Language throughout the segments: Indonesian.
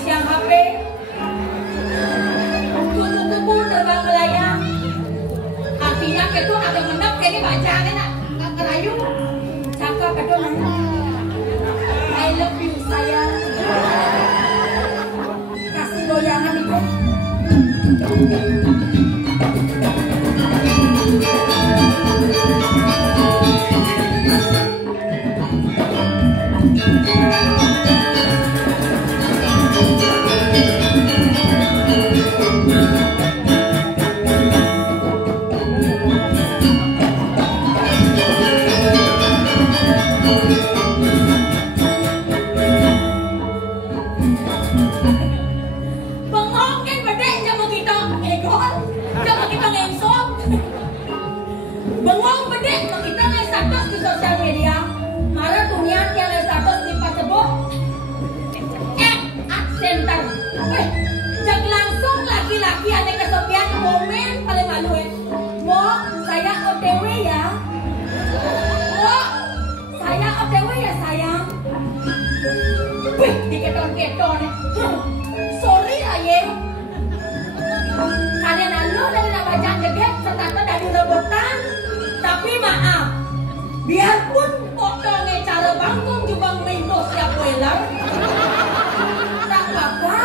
siang HP. Kupu-kupu terbang melayang. Artinya ketua ada menap kayaknya bacaan nak ngerayu. Cakap ketua I love you sayang. Kasih goyangan itu. Bengong bedek kita ngai status di sosial media. Marah dunia yang ngai status di Facebook. Center. Jak langsung laki-laki ada kesepian komen paling malu Mo, saya OTW ya. Mo, saya OTW ya sayang. Wih, diketon-keton. Sorry ayah. Kalian lalu dari nama jangan serta dari rebutan. Tapi maaf, biarpun fotonya cara bangkong jubang minggu siap welar, tak apa-apa.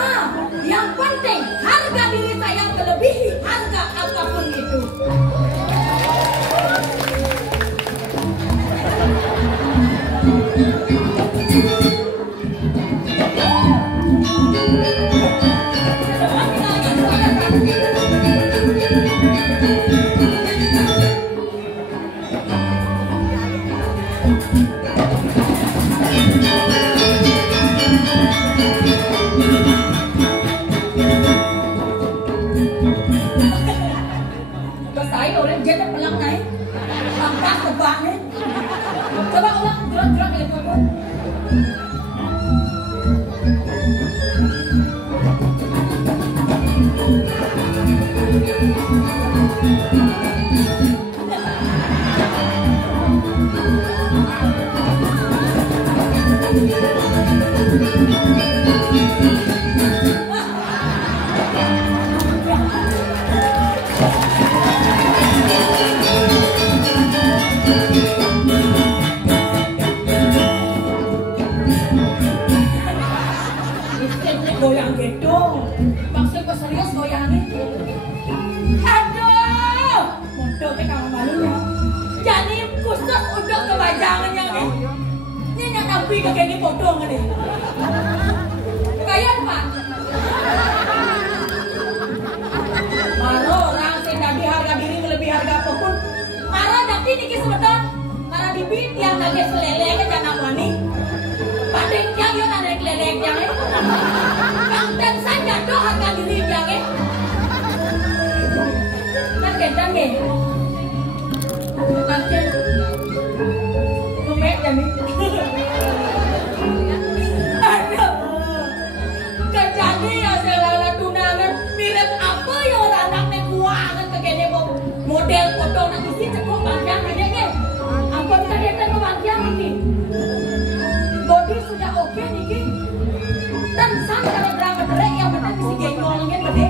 Yang penting harga diri saya melebihi harga apapun itu. Saya orang jadi pelang naik, angkat tebak nih. Coba ulang gerak-gerak ya teman-teman. Goyang gitu, maksudnya serius goyangnya. Aduh, motornya kamu malunya. Jadi khusus untuk kebajangan yang ini yang nabi ke kayak potong nih. Kayak apa? Marah orang sih tadi harga diri melebihi harga apapun. Marah nanti niki sebentar. Marah bibit yang lagi seleleh ke jangan wani. Padahal yang yo naik lelek yang dan saya jatuh harga diri yang kan nih nanti lumek jadi aduh kejadi ya selala tunangan mirip apa ya orang anaknya kuangan kegene model foto nak isi cukup panjang bedanya apa bisa datang ke bagian ini body sudah oke nih dan sang kalau yang benar mesti genggolnya gede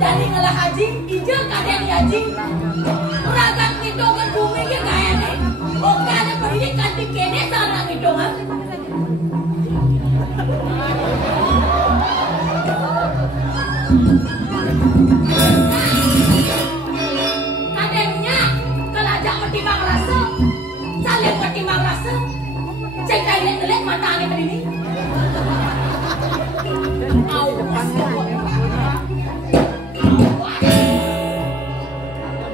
dari ngalah haji hijau kadang haji ragam hitungan bumi ke kaya nih oke ada pendidikan di kene sana hitungan kadangnya kalau ajak pertimbang rasa saling pertimbang rasa cek kalian jelek matanya tadi ini awas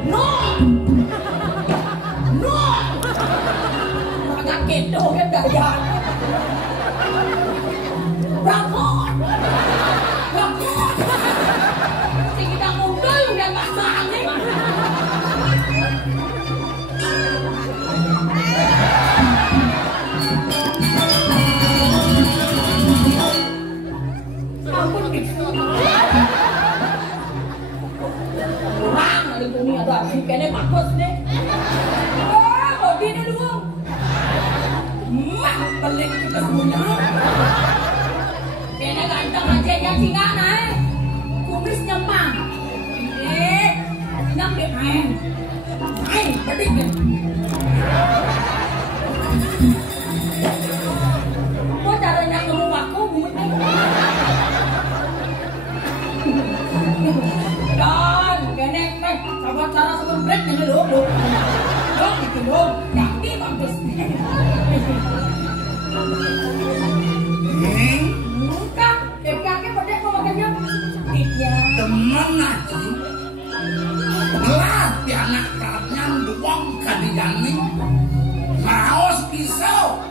no agak kedo kan daya rapor si kita mundur dan pasang nih ampun gitu kurang ada dunia ada si kene bagus nih oh bodi dulu kayak ganteng aja ya singa naik. Kumis nyemang. Nyam deh naik. Naik, berarti kan. Kok caranya ngomong aku bumi? Dan kene coba cara sebelum ini dulu. Dong itu dong. Jadi bagus. Bukan, kakek pada mau makannya. Iya. Temen aja. Melah di anak peratnya doang kadijani. Maos pisau.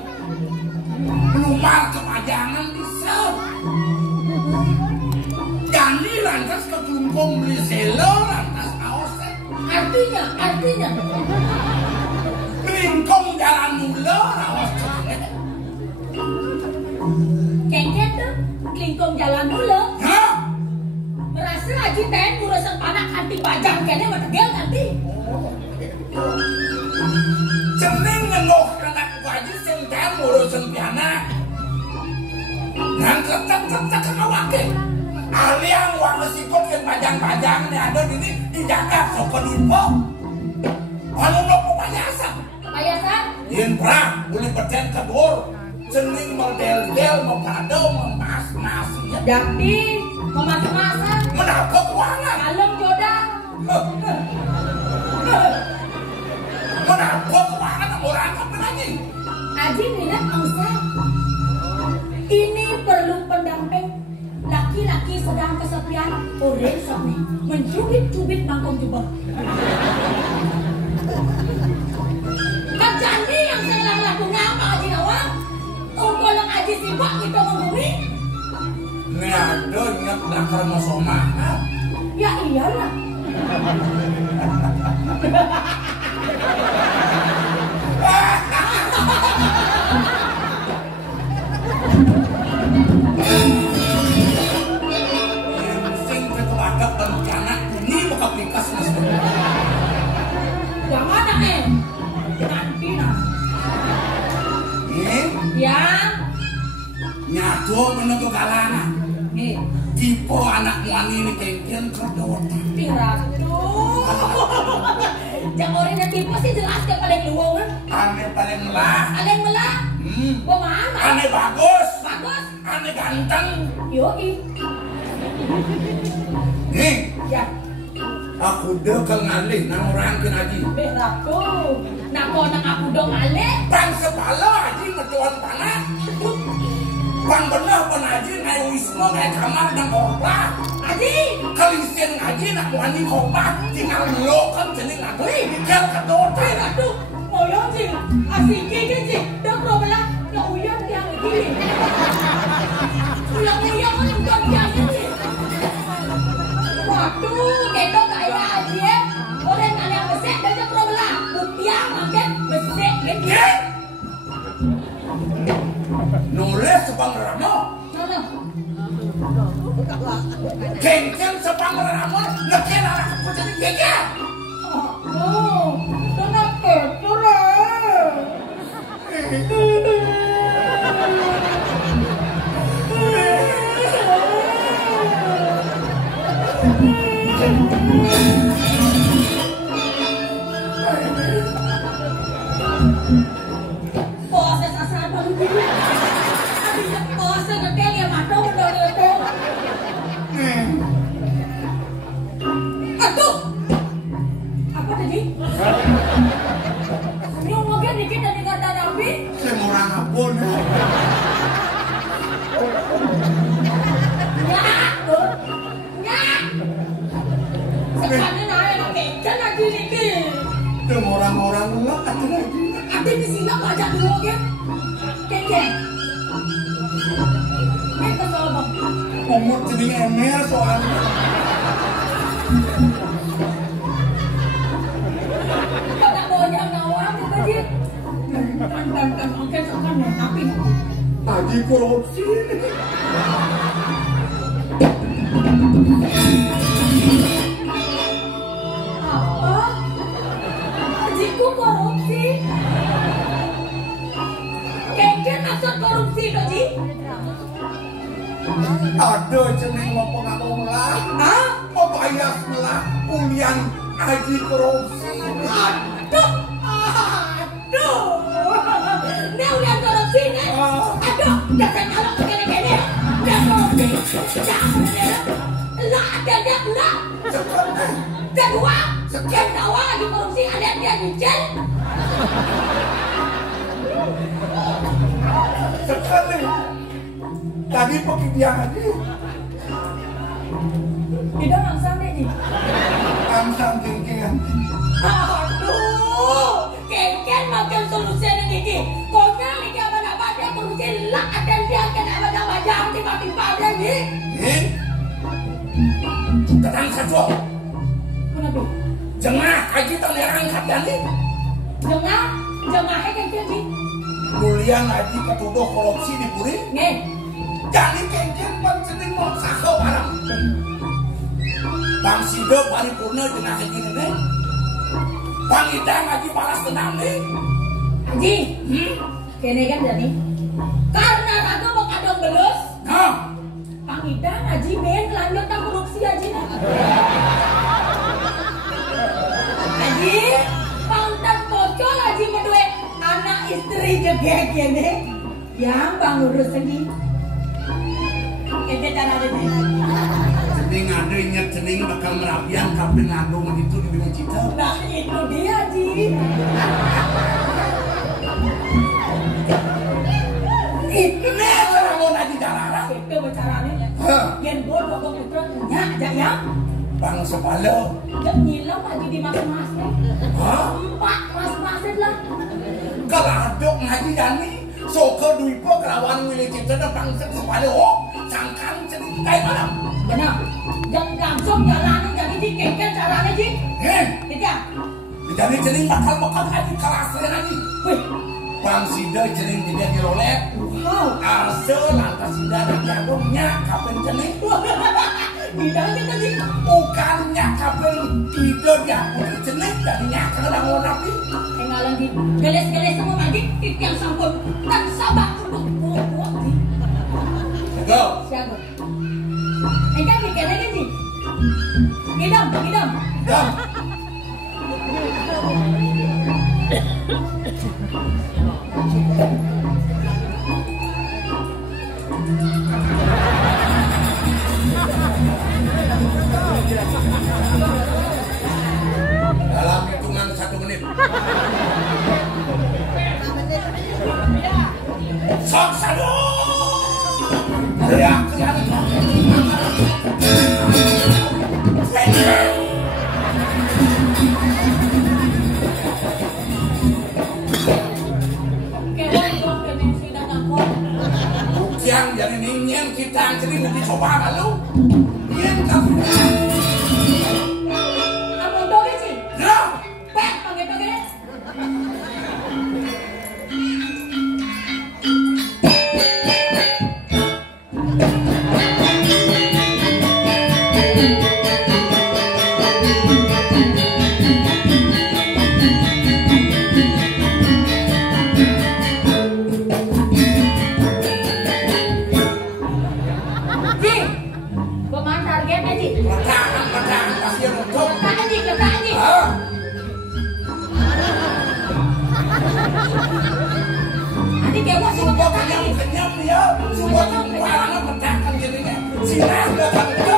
Lumar kepajangan pisau. Jani lantas ketumpung beli selo lantas kaosnya. Artinya. Kelingkong jalan mula rawas ceknya. Kengket tuh, kelingkong jalan dulu. Hah? Merasa aja teh ngurusin anak anti pajang kene mategel nanti. Cening nengok anak wajib sing teh ngurusin piana. Nang cecak kawake. Aliang waktu sikut yang pajang-pajang nih ada di Jakarta sokon info. Kalau lo payasan. Payasan? Yen pra boleh percaya kedur. Cening model-del mau kado mau mas ya. Jadi memas-masan. Menapok uangan. Kalung jodang. Menapok uangan orang apa lagi? Aji minat angsa. Ini perlu pendamping. Laki-laki sedang kesepian, orang sami mencubit-cubit mangkong jubah. Kan jadi yang saya lakukan apa Aji Nawang? Ungkolong Aji sibuk kita ngomongin. Ini ada ingat dakar mau somah. Ya iyalah. Yang mana nanti nah. Ya. Nyatu menunggu kalangan. Tipe anak wani ini kengken kedotan. Piratu. Yang orangnya tipe sih jelas yang paling luwung kan. Ane paling melah. Ada yang melah. Pemahaman. Ane bagus. Bagus. Ane ganteng. Yoi. Nih. Ya. Aku dekel ngalih nang orangkeun aji. Piratu. Nak nang aku dong ngalih. Bang sepala aji metuan panah. Bang bener pun aji ngai wisma ngai kamar nang khotbah. Aji. Kalisen aji nak wani khotbah tinggal melokan jeneng aji. Kel kedotan. Piratu. Oyong sih. Asik gini sih. Dah belah. Ya uyang dia lagi. Uyang kan bukan dia sih. Waduh, kedok kayak aji ya. Orang kalian besek dah jauh belah. Buktiang makan besek gitu. Nulis sepang ramo. Kengken sepang ramo. Neken anak aku jadi kengken. Oh, kenapa itu lah? Proses asal baru dulu. Ada proses ngekel ya mata udah itu. Aduh, apa tadi? Ini ngomongnya dikit dari kata Nabi. Saya mau orang abon. Sekarang naik kencang lagi dikit. Itu orang-orang ngelak aja lagi. Nanti di sini baca dulu ya. Kencang. Kita soal bang. Ngomong jadi emel soalnya. Kita tak boleh ngawang kita dia. Kan oke sekarang ya tapi. Tadi korupsi. Apa? Ajiku korupsi. Kengken maksud korupsi Doji? Aduh cening mau pengaruh lah. Hah? Mau bayar lah ulian haji korupsi. Aduh. Ini ulian korupsi nih. Aduh, dasar kalau begini-gini. Udah korupsi. Lah ada lah. Kedua, sekian tawa lagi korupsi alias dia nyicil. Sekali. Tadi pergi dia haji. Tidak langsung deh nih. Langsung kengkengan. Aduh, kengken makin solusinya gigi. Konyol ini apa-apa dia korupsi lah ada dia kena apa-apa jangan tiba-tiba dia nih. Tenang saja. Kenapa? Jengah haji tangerang kadani. Jengah kengken sih. Ulian haji ketuduh korupsi di Puri. Nih. Jadi kengken pencening mau sakau barang. Bang Sido paripurna jenah haji ini. Bang Idang haji balas tenang nih. Haji, kene kan jadi. Karena raga mau kadang belus. Nah, Bang Idang haji ben lanjut tak korupsi haji nih. Haji, pantan bocor haji berdua anak istri juga kene. Yang bang urus lagi. Kene cara ada cening ada ingat cening bakal merapian kabin agung itu di Bima Cita. Nah itu dia Ji. Itu Nih cara mau naji darah. itu bicaranya. Yang bodoh putra punya aja ya. Bang Sepalo. Jangan nyilau lagi di mas-masnya. Empat mas-masnya lah. Kalau aduk ngaji dani, soko duipo kelawan Willy Cita dan Bang Sepalo. Sangkan cening kayak mana? Benar. Jangan langsung jalanin jadi dikengkel caranya Ji. Gitu ya. Jadi cening bakal haji kelas lagi. Wih. Bang Sida cening tidak dirolek. Wow. Asal lantas Sida dan jagungnya kapan cening. Tidak kita Ji. Bukannya kapan tidak diakuti cening jadinya kena mau nabi. Tinggalan di geles-geles semua lagi yang sampun dan sabar untuk buat Ji. Go. Siapa? Enggak mikir aja Ji. Ngidam. Go. Dalam hitungan 1 menit. Sok sadu. Teriak. Yang jadi ningin kita jadi lebih coba lalu. Yang kamu. Abang doge sih. Gerak. Pek panggil. Ji, gua targetnya Ji. Letak pasti untuk. Letak Ji. Nanti dewa sih Semua kenyam dia. Semua barangnya petakan jadinya. Sinar datang itu.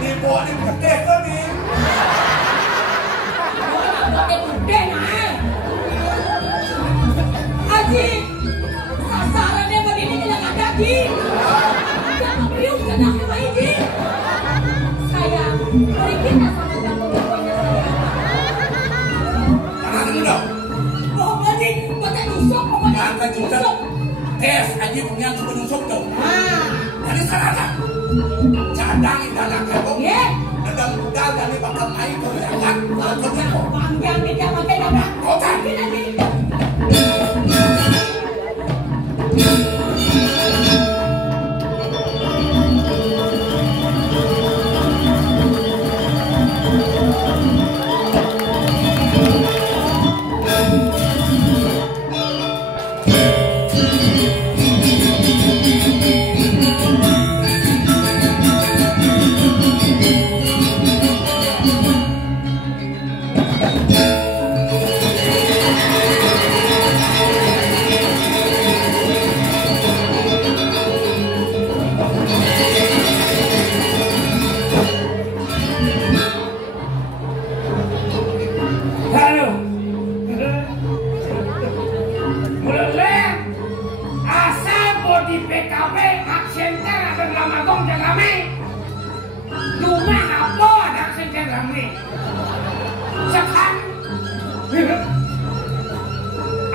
Dibawa di petek tadi. Gede nah. Haji, sasarannya begini tidak ada Ji. Jangan beriuk kena kemain Ji. Saya beri kita sama bantu-bantunya saya. Karena ini dong. Oh Haji, pakai tusuk pokoknya. Maka kita tes aja punya sebelum tuh. Jadi sekarang cadang dana kebong. Dadang budal dari bakal naik ke jalan. Kalau kau Panjang kita pakai dada. Kota. Nanti. center ada lama gong jaga me. Cuma apa ada center rame. Sekarang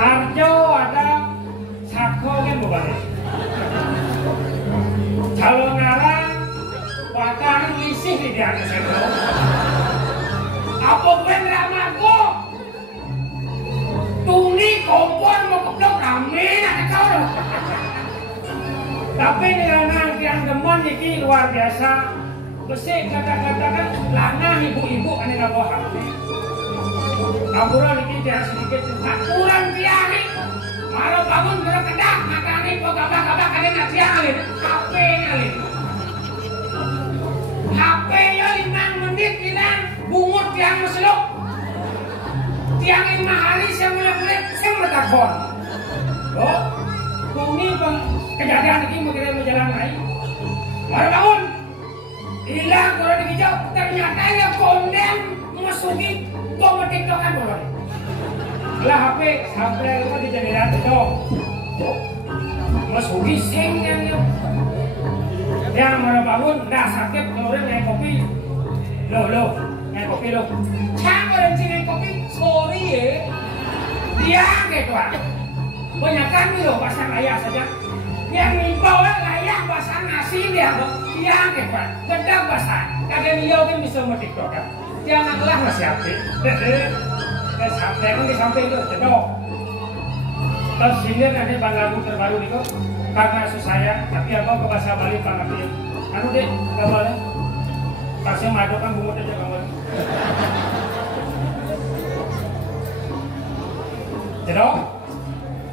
Arjo ada Sako kan bukan? Calon ngarang Watan lisih di atas itu. Apa ben ramaku? Tuni kompon mau keblok rame ada kau loh. Tapi nilai yang demen ini luar biasa. Besi kata-katakan lana ibu-ibu ane ngabawa HP. Aburan ini jangan sedikit cuma kurang tiari. Malah bangun gerak kedak makanya pegabak-gabak ada nak tiari. HP ngalih. HP ya 5 menit bilang bungut tiang meseluk. Tiang 5 hari saya mulai saya bertakon. Loh, bumi kejadian ini mengira berjalan lain. Baru bangun, hilang kalau dikijau ternyata ya kondem masuki bom tiktokan boleh. Lah HP itu di jendela itu, masuki sing yang baru bangun dah sakit keluarin naik kopi, lo naik kopi lo. Cang orang sini naik kopi, sorry ya, dia gitu ah. Banyak kami loh pasang ayah saja. Yang nimbau layak pasang nasi dia yang kepan, gedang pasang. Kadang dia kan bisa metiktok kan. Janganlah masih hati. Sampai kan di samping itu cedok. Terus sini nanti bang lagu terbaru itu karena susah tapi apa ke bahasa Bali panggil. Anu deh, kabarnya. Pasnya madu kan bungut aja kabar. Cedok.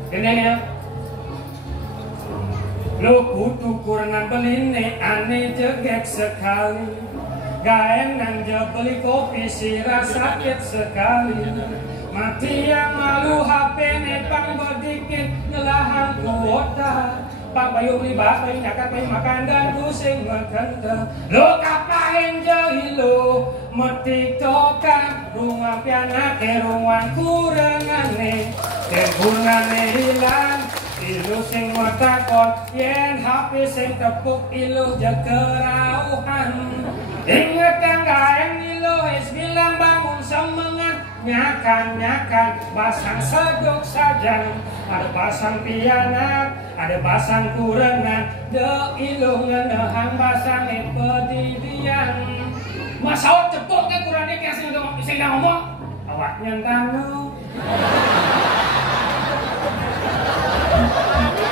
Gini ya. Lo kutu kurangan beli nih aneh jegek sekali. Gaeng nang beli kopi sirah sakit sekali. Mati yang malu HP nepang berdikit ngelahan kuota. Pak bayu beli bapak nyakat bayi makan dan pusing makan dah. Lo kapain jahil lo metik tokan rumah pianak ke ruang kurangan nih. Kegunane hilang, ilu sing watakon, yen HP sing tepuk ilu jagerauhan. Ingat gaeng ilu es bilang bangun semangat, nyakan pasang seduk saja. Ada pasang pianak, ada pasang kurangan, de ilu ngenehang pasang epedidian. Masa cepuk ke kurangnya kayak sing ngomong, awak nyentang lu.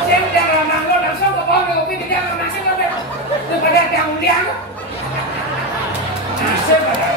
Saya udah lama lo langsung ke bawah kopi dia ngasih kopi daripada yang dia ngasih pada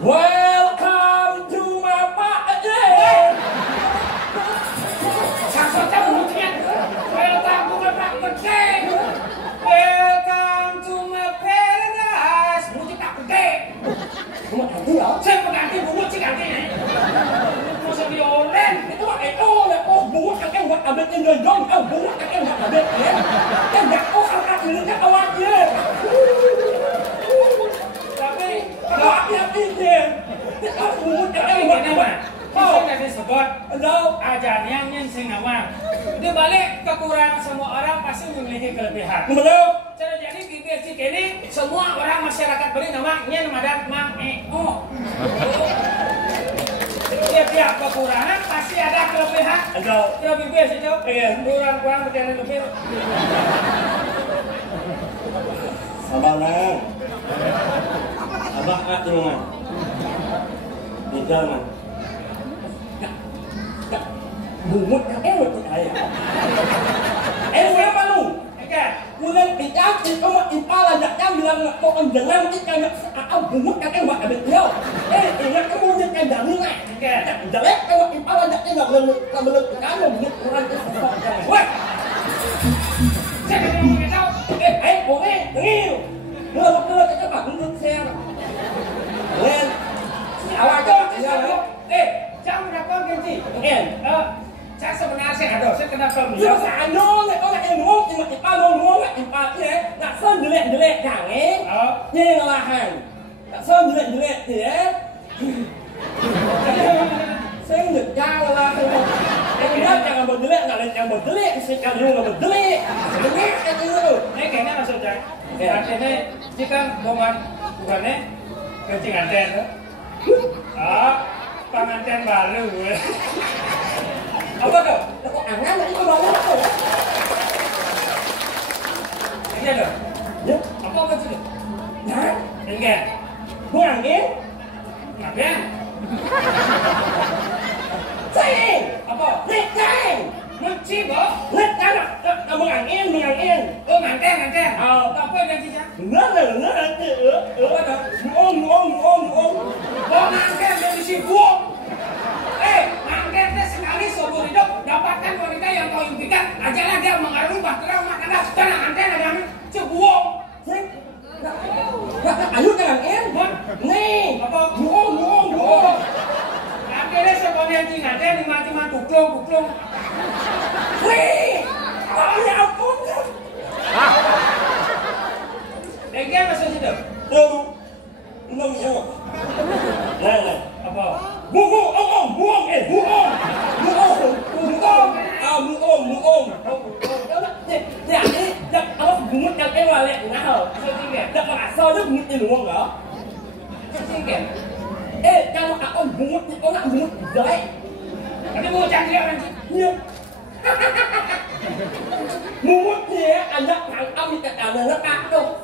Welcome to my party. trên người dông ông bố các em gặp ở bên kia em gặp có khăn khăn thì các ông ăn kia Tapi đó em đi kìa ông bố các em gặp ini ở mah, bisa disebut đâu ajaran yang nyinsing nama. Di balik kekurangan semua orang pasti memiliki kelebihan. mà đâu Cara jadi bibir si kini semua orang masyarakat beri nama nyen madan mang eo. Tiap-tiap kekurangan pasti ada kelebihan. đâu Ya bibir sih jauh. Iya. Kurang berjalan lebih. sabar nang abah atuh mah tinggal mah bumut các em một cái em phải apa lu Kan? Ulang ikaw, ikaw maimpala na ikaw lang ko ang dalang ikaw na ang bumut ka kayo makabit niyo. Ingat ka muna kay dami na. Dalek ka maimpala na ikaw lang kamulat ka mo bumut kurang ka sa sa. Wah! Saya ngomong gitu. Oke, ngil. Dulu kita Pak bumut saya. Len. Awak Ada, ya. jangan mendapatkan gaji. En. Saya sebenarnya saya ada, saya kenapa Chứ bilang? phải nó lại có lại em ngốc nhưng mà ipala nó lại ipala thế. Đặt sơn dele chẳng ấy. Như là hàng. Đặt sơn dele thì ấy. Saya được ra là không. Em nhớ chẳng một dele là chẳng một dele sẽ chẳng luôn là một dele. Đừng nghe cái gì đâu. Ini kayaknya masuk Jack. Artinya jika bongan bukannya kencing anten tuh. Pengantin baru. Apa tuh? Kok angan lại có nói đâu. Ini ada. Ya, Apa sih? nah, Enggak. gua angin. Ngapain? Saya. Apa? Lihat saya. Menci boh. Lihat kan. Kamu angin. Oh nganten. Oh. Apa yang sih? Ngớ Apa tuh? Ngông. Oh nganten dari si buang. Nganten teh sekali seumur hidup dapatkan wanita yang kau impikan. Ajalah dia mengarungi bahtera rumah tangga. Karena nganten ada yang cebuang. Ayuh kan em. Nih. Apa? Ngông. Akhirnya sekolah yang nganten lima kuklung. Wih. Ya ampun. Dengkian masuk situ. Ngông. Này. Apa? Buông. Dạ đi, đập áo bún cái em là lẹ nào. Đập là sao nước mít đi luôn hả? Singkat. Ê, kalau áo bún thì có bún đấy. Nanti mau cari apa nanti? Nhớ. Bún thì anh đã thằng ông cái cả nó cắt đâu.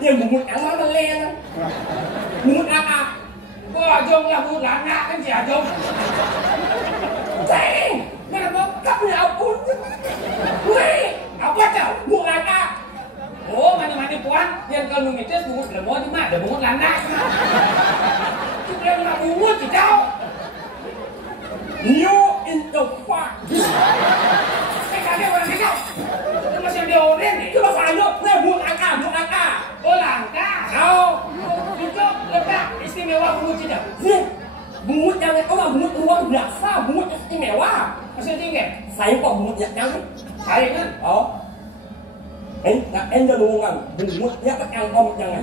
Dia bún ăn nó lên. Bún à. Kok Ajong lah bu lana kan si Ajong. Ceng. Kenapa? Tapi ya ampun. Wih, Apa cau? bún à. Oh mandi puan, yang kalau ngetes bungut lemot di mana? Ada bungut lana. Kita nggak bungut si cau. You in the fuck. Saya kagak orang kecau. Itu masih ada oren nih. Itu apa aja? Nah, bún à. Oh langka. Kau. Itu letak istimewa bungut tidak. Riêng bún yang có là bún uống biasa, bún istimewa. Maksudnya tinggal. Saya kok bún Nhật Nam. Saya kan. Em cho luôn rằng bún Nhật các ăn không chẳng này.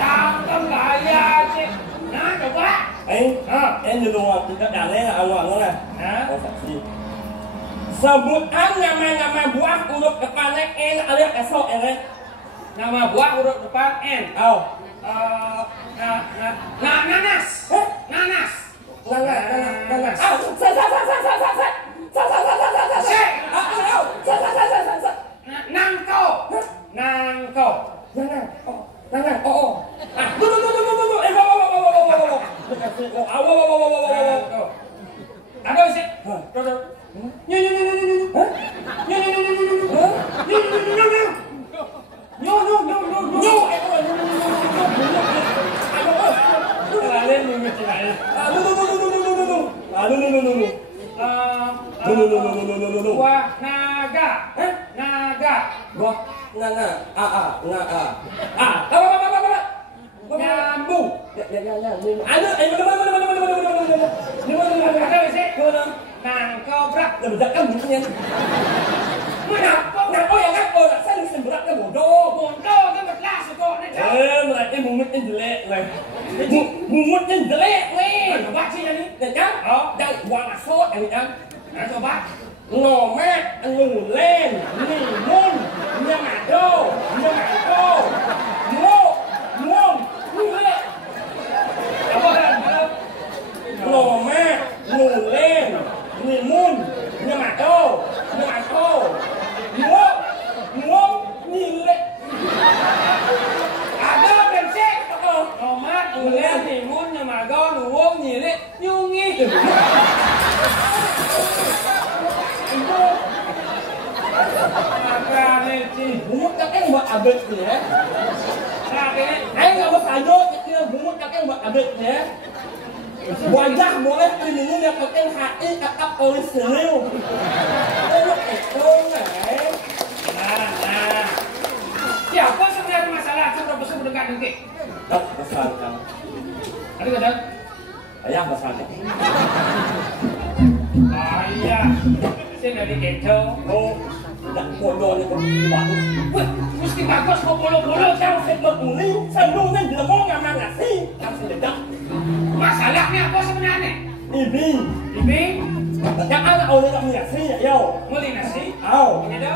Tangkap gaya sih. Nah coba. Em cho luôn rằng kita đàn lên là ăn ngon nè. Nah. Sebut nama buah huruf depannya N alias esok ini. Nama buah huruf depan N. Nanas. Nanas. Nanas. Nangkau. Nangkau. Ada sih. Buah naga. Naga. Buah naga. Nyambung. Ada sih. Nangkobrak. Lah bedak kan bunyinya. Kenapa yang kan oh saya sing berak kan bodoh. Bodoh kan belas kok nek. Mereka mumutnya jelek weh. Mumutnya jelek weh. Coba sih ini. Kan? Oh, dan wang asot ini kan. Nah, coba. Ngomet, ngulen, limun, nyamado, nyamado, ngong, ngulek. Apa kan? Ngomet, ngulen, limun, nyamado, nyamado, ngong, ngilek. Ada bencek. Omat, ngulen, limun, nyamago, nuwung, nyilik, nyungi. Bumut kakek buat abet ya. Ayo nggak mau sayur kecil bumut kakek buat abet ya. Wajah boleh ini yang penting hati kakak polis serius. Ayo itu Nah. Siapa sebenarnya masalah coba besar mendekat nanti? tak besar kan. Ada kata? Ayah besar. Ayah. Saya dari keco. Oh, tak bodoh ni kau bagus. Wah, mesti bagus kau bolo-bolo Kau sebab ini sandungnya dia mau ngamal nasi. Kau sedap. Masalahnya apa sebenarnya? Ibi. Ibi, Yang anak orang yang nasi ya. beli nasi. Au. Begitu?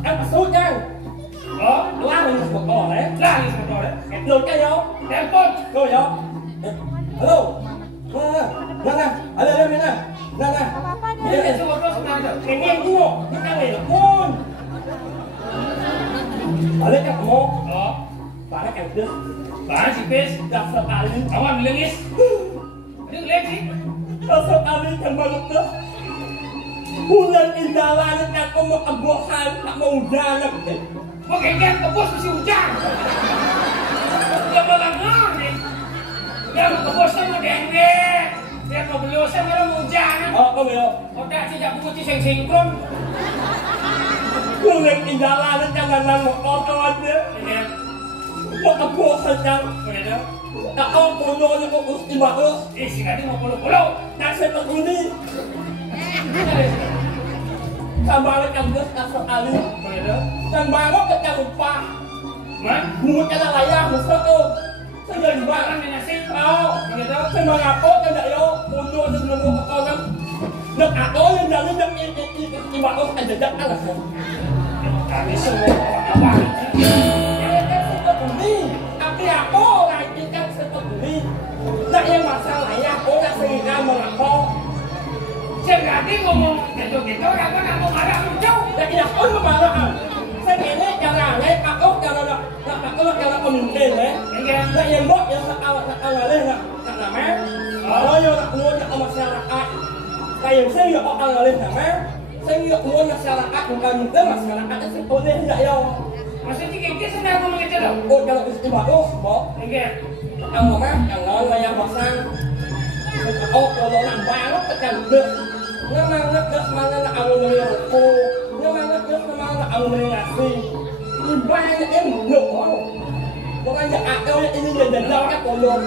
Em masuk kan. Oh, Lah ni sebab kau eh. lah ni motor. Lột cái vô, Telepon. cô vô. Alo. Nè, ở đây đây nè. Nè. Ini semua sebenarnya. Cái nghe chứ ngộ, cái này là con. Ở đây cặp một, Oh, và nó cặp đứt. bahan si Pes. Gặp sợ bà Linh. Awak melengis. Ini lihat sih. Gặp sợ bà Linh thằng bà lục đó. Bulan indala nó cặp có một ẩm bộ hai, cặp màu da nó. Kok kengket ke bos mesti hujan. Dia melengah nih. Dia ke bos sama dengdek. Dia mau beli sama orang hujan. Có biết không? Otak tidak bunyi sinkron. Bulan indala nó cặp là một con con chứ. Ini. Một ẩm bộ hai cặp. Begitu. Cặp con cô nhô như con út ima ước. Si Gading mau puluh-puluh. Nak saya begini. Tambah lagi gus kasar ali. Begitu. Dan baru kita lupa. Man, Mungkin ada layar besar tu. Saya lupa. makan dengan nasi. Tahu. Begitu. Saya mengaku tidak yo. Mundur dan nemu orang. Nak aku yang jadi yang ibarat aku ada tak ada. Kami semua apa? Tapi aku lagi kan seperti ini. Nak yang masalah ya aku nak sehingga mengaku. Si Gading ngomong gitu-gitu, aku nak mau marah lucu. Tapi aku memarahan. Saya ini jangan aku jangan pemimpin Enggak. Nah yang buat yang salah nak nama. Kalau yang nak nuan nak masyarakat. Kayak saya yang orang lain nama. Saya yang nuan masyarakat bukan mungkin masyarakat itu boleh tidak ya. Maksudnya kengket sedang ngomong gitu loh. Oh kalau istimewa boh. Enggak. Ang mama ang lawan yang pasang. Oh kalau nak banget tekan deh. Memang nak mana nak awal dari aku. Memang nak mana nak awal dari nasi. Ibaratnya em ngược mau. Pokoknya aku ini jadi jalan kolom.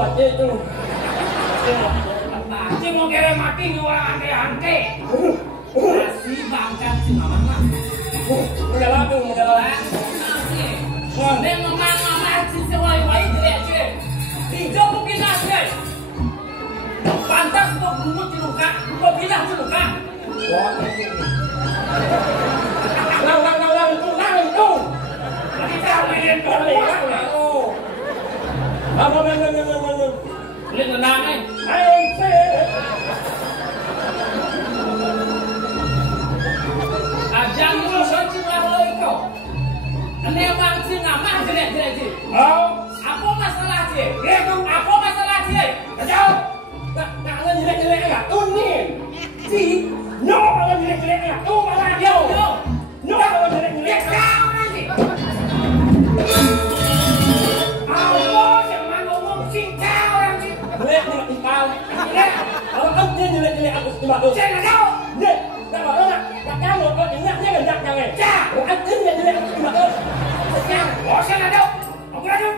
Aje tu. Apa sih mau kira mati nyuara ante-ante? Nasi bangkat si mama. Mengalah tu mengalah. Dia ngomong-ngomong si sewai-wai jelek-jelek. Hijau mungkin nasi. Pantas kau berumut di luka, kau bilang di luka. Lang itu. Kita mainin Balik. balik. Oh. Apa. Lihat tenang nih. Ajang dulu saya cuma kau. Ini emang si nama jelek-jelek sih. Oh, Apa masalah sih? itu Apa masalah sih? kacau. Tak ada jelek-jelek enggak? Ini. Si. No, kalau jelek-jelek enggak? Tuh malah dia. No, kalau jelek-jelek. Kacau nanti. Apa yang mau ngomong cincau nanti? Jelek enggak tinggal. Lihat, Kalau kan dia jelek-jelek aku cuma tuh. saya nggak tahu. Dia, tak mau nak. Tak tahu kau ingatnya enggak jangan. Ya. Bukan dia jelek aku cuma tuh. saya ada. Apa ada?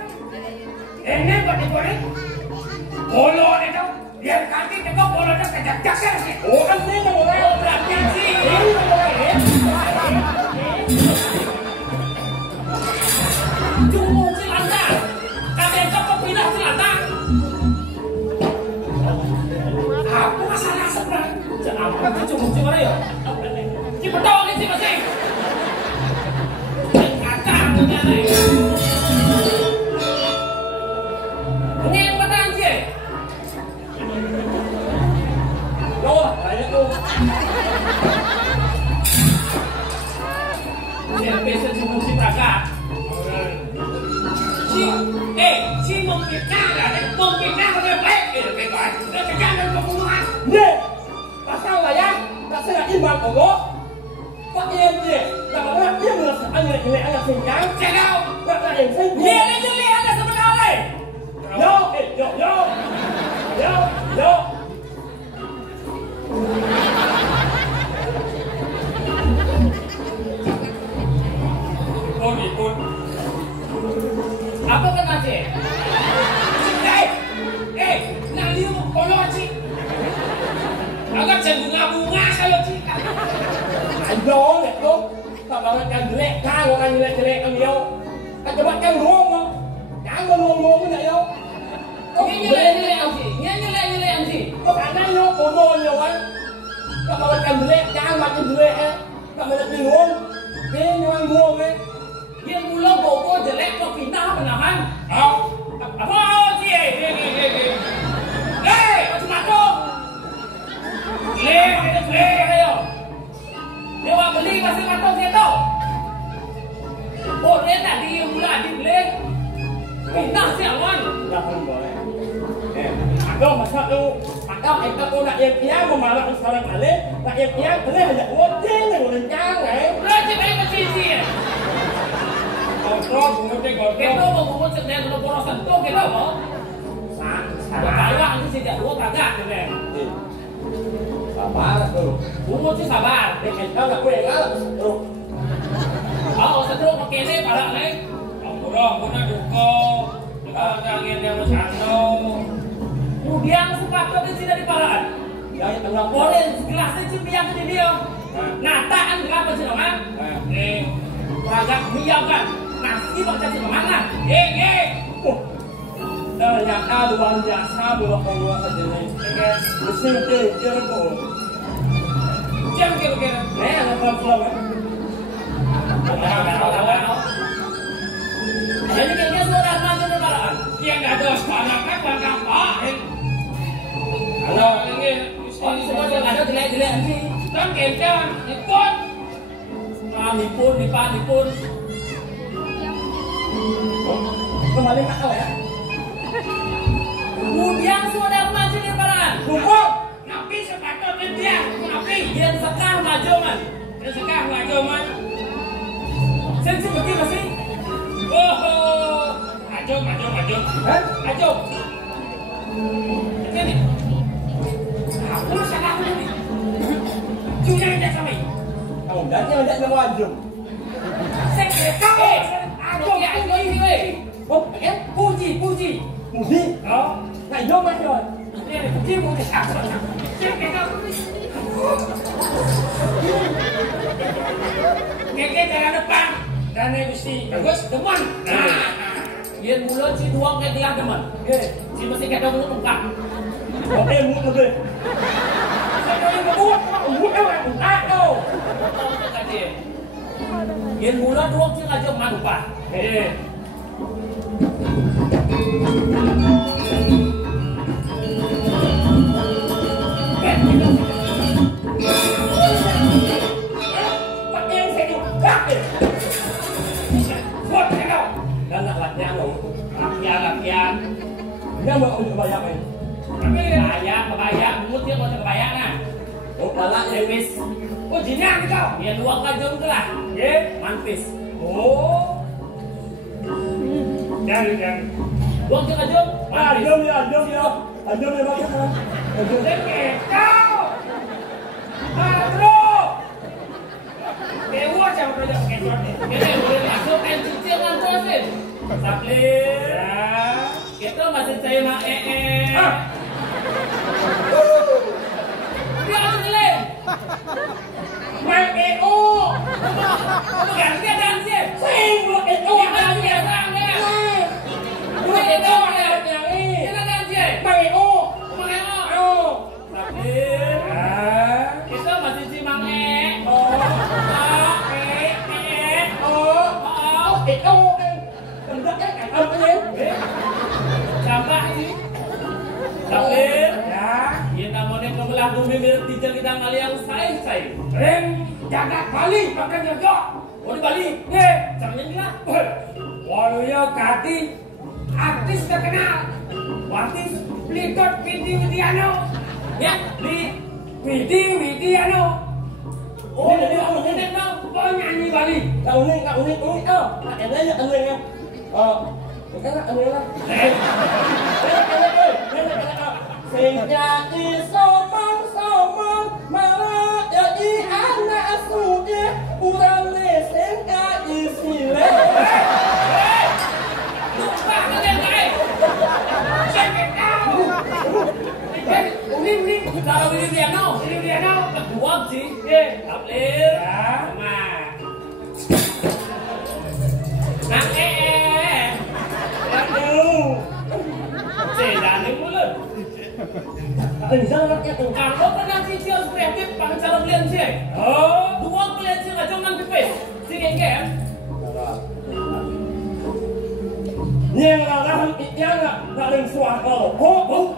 Ini buat digoreng. Bolo itu. Biar kaki tengok bolonya kejak-jakar sih. Oh kan ini yang mulai. Oh berarti sih. Ini yang mulai. Cuma celana. Kalian kok pindah celana? Apa masalah sebenarnya? Apa itu cuma ya? Cipetong ini masih. Kacang punya nih. Ini mana sih? Loh, banyak tuh. Yang biasa cuma cipta. Si memfitnah lah, memfitnah udah baik, baik. Udah jangan pembunuhan. Nih, pasal lah ya, tak saya iman Allah. Pak Ian dia, kalau nak dia merasa anjing anak singkang, Cakap. tak ada yang singkang. Dia ni jeli ada sebenarnya. Yo. Oh gitu. Apa kena cik? Nak dia mau kolor cik. Agak jangan bunga-bunga kalau cik. Ayo, lihat tu. Tak bangun kan jelek, kau orang jelek kan dia. Tak coba kan ruang tu. Jangan ruang tu nak yo. Ini nyelek anti. Ini nyelek anti. Kau kan yo bodoh yo kan. Tak bangun kan jelek, jangan makin jelek eh. Tak bangun di ruang. Dia orang ruang eh. Dia mula bobo jelek kau pindah penahan. Apa cik? Macam mana? Le ayo. Dia orang beli masih matang dia tahu. Oh dia tadi mula di beli. Pindah siawan. Jangan boleh. Ada masa tu, ada kita tu nak yang dia memalak seorang kali, nak yang dia boleh ada hotel yang rencang eh. Berarti baik macam sih. Kontrol, kemudian Kita kontrol. mau ngomong sedang kalau boros sentuh kita mau. Sabar itu tidak dua kagak deh. Sabar tu. Umur tu sabar. Kita nak kuih kan? Tu. Oh sentuh pakai ni parah ni. Ampura duko. Kita angin yang bersando. Kemudian sepatu di sini di parahan. Yang tengah Boleh gelasnya cip yang ke dia. Nataan berapa sih orang? Nih. Kagak miang kan. Nasi baca sih mana? yang ada luar biasa bawa keluar saja ni. Mesin dia tu. Jangan kira-kira. Anak pulau kan. Jadi kayaknya sudah maju di parahan. Yang ada sekolah kan bangga pak. Halo. Ini. Oh semua yang ada jelek-jelek sih. Dan kencan ikut. Nipun. Kembali kat kau ya. Kemudian sudah maju di parahan. Kumpul. Nabi sepatutnya dia. Nabi. Dia sekar maju man. Dia sekarang maju man. Sensi betul masih. Oh. Maju. Kan? Maju. Sini. Aku salah aku ni. Jangan dia sampai. Kau dah jangan nak wajib. Aduh ini. Oh, kan? Puji. Mudi. Oh. Nak jom macam. Ini puji puji. Keke jalan depan. Dan mesti bagus teman. Dia mulut si doang kayak dia teman. Si mesti kata mulut tungkap. Okey, mudi lebih. Mudi orang tak tahu. Dia mulut doang si aja manupa. Pak yang saya tak. Kuat kau. Dan nak latihan lo. Latihan. Dia mau untuk bayar ni. Kebayang, mulut dia buat kebayang nah. Oh, balak ni. Mantis. Oh jinak kau. Dia dua kajung tu lah. Mantis. Oh. Jangan. Dua kajung. Jom dia bagaimana? Keke kau. Bro. Dewa jangan belajar pakai short ni. Dia boleh masuk main cuci dengan tu. Nasin. Saplin. Ya. Kita masih saya mak Dia harus nilai. Mai EO. Bukan dia dan dia. Sing lo EO. Dia sang dia. Mai EO yang ini. Dia dan dia. Mai EO. Oh. Saplin. Kita masih si Mang Oh. EO. Benda kan apa ni? Sampah sih. Saplin. Ya. Ia namanya kebelah bumi milik dijal kita ngaliang say. Rem jaga Bali makan jaga. Oh di Bali. Ye, Jangan gila. waluyo kati artis terkenal. Artis Litot Widi Widiano. Ya, di Widi Widiano. Oh, jadi kamu nyanyi dong. Oh nyanyi Bali. Kau ni. Oh, ada yang ada yang. Bukan ada yang. Sing jadi somong marah jadi anak asuhnya urang sing jadi sile. Lupa kalian guys. Check it out. Ini. Kalau Widiano. Kedua sih. Saplin. Sama. Nang Aduh. Sedane mulut. Tinggal rakyat tu. Kalau kena cicil kreatif pang calon kalian sih. Oh, Dua kalian sih nggak cuma pipis. Si geng. Yang larang yang tak ada suara. Oh.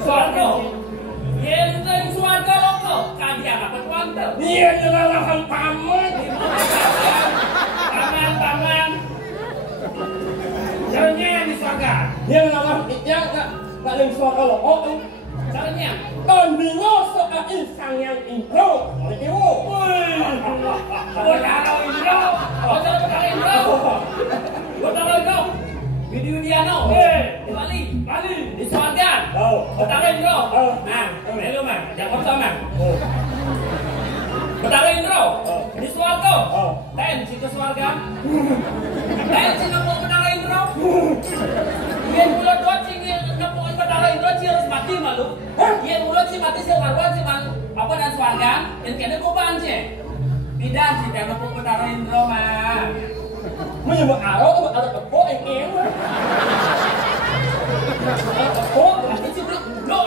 Suarga. Yang dari suarga lo kami apa kuantel. Dia larang paman. Tangan. caranya yang di surga. Yang larang yang tak ada suara. Oh. Caranya. Kon bingung soal insang yang intro. Ibu. Botalo. Widiano. Di Bali. Di Swargan. Botalo. Nah, hello man. Jangan sama. Botalo. Di Swarga. Ten si ke Swargan. Ten si nang Botalo. Yang mulut dua si nang Botalo si harus mati malu. Yang mulut si mati si warwan si man apa dan Swargan. Yang kena kuban si. Bidan si jangan Botalo mah. Menyebut arah ada tepuk yang Oh, mati si bro. No.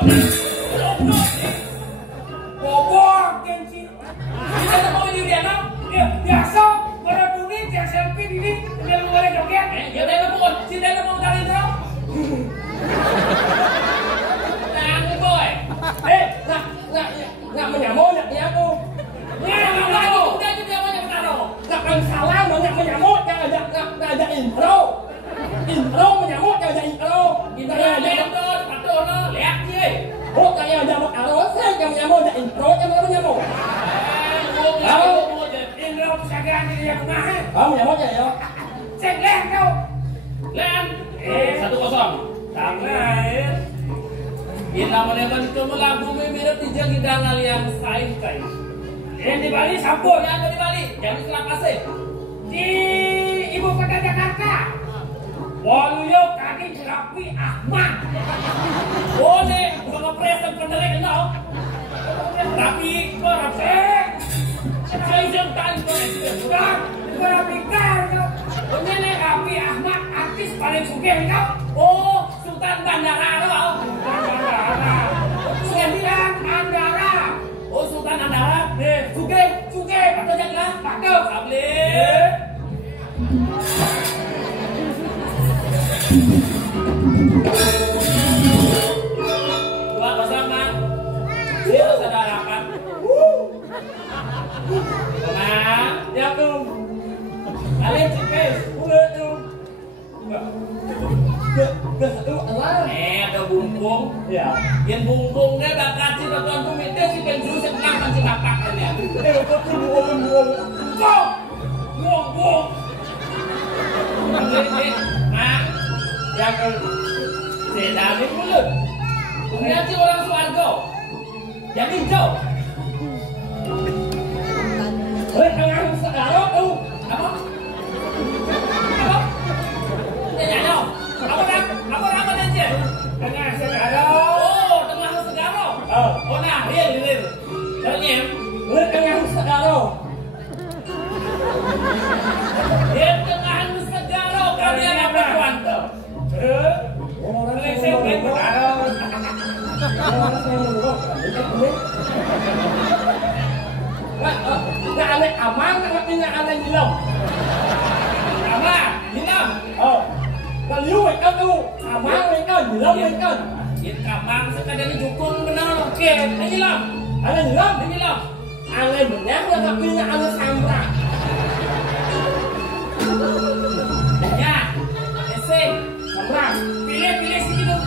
Bobok kenci. Kita mau Widiano. Ya, biasa orang dunia yang selfie ini dia boleh joget. Ya udah mau si dia mau tarik bro. Nang boy. nak menyamuk nak dia tu. Udah juga mau taruh. Nak salam nak menyamuk jangan ada intro. Intro menyamuk jangan ada intro. Kita ada betul, no. Lihat sih. Oh kayak ada arah saya yang menyamuk ada intro jangan menyamuk. Indro kesagaan diri yang mahal. Menyamuk ya. Cek leh kau. Len. 1-0. Tangan. Kita meneban ke lagu mirip tiga kita ngalian saing. Yang di Bali sampur. Yang di Bali, yang di Selapase. Di ibu kota Jakarta. Waluyo kaki Rafi Ahmad. Boleh, kalau present penerek no. Tapi kau rapsek. Saya jangan Sudah, Rafi kau. Ini Rafi Ahmad artis paling sugih kau. Oh, Sultan Bandara lo. Sultan Andara. Oh, Sultan Andara. Suge, patut jangan. Patut. Sablin. Dua bersama. Dia saudarakan. Tenang. Ya tu. Kalian cipes. Udah tu. Ke satu alam. Ada bumbung. Ya. Yang bumbungnya bakal si nonton komite si penjuru senang kan si bapak kan ya. Kau tu buang. Kok buang. Nah, Yang sedang mulut. Nanti orang Suargo. Jadi jauh. Tengah sekarang tu. Apa? Apa? Dia nyanyau. Apa nama dia? Tengah sekarang. Oh, tengah segaro. Oh nah, real. Tanya. Tengah sekarang. Dia tengah segaro. Kalian apa tuan tu? Orang leseng kan sekarang. Nak aneh aman, nak punya aneh hilang. Apa? Hilang. Kalau you ikan tu, aman ikan, hilang ikan. Dia kamang sekadar ni dukung benar. Okey, dia hilang. Aneh hilang, Dia hilang. aneh banyak lah nak punya aneh sambrak. Ya. Esek. Sambrak. Pilih sini tu.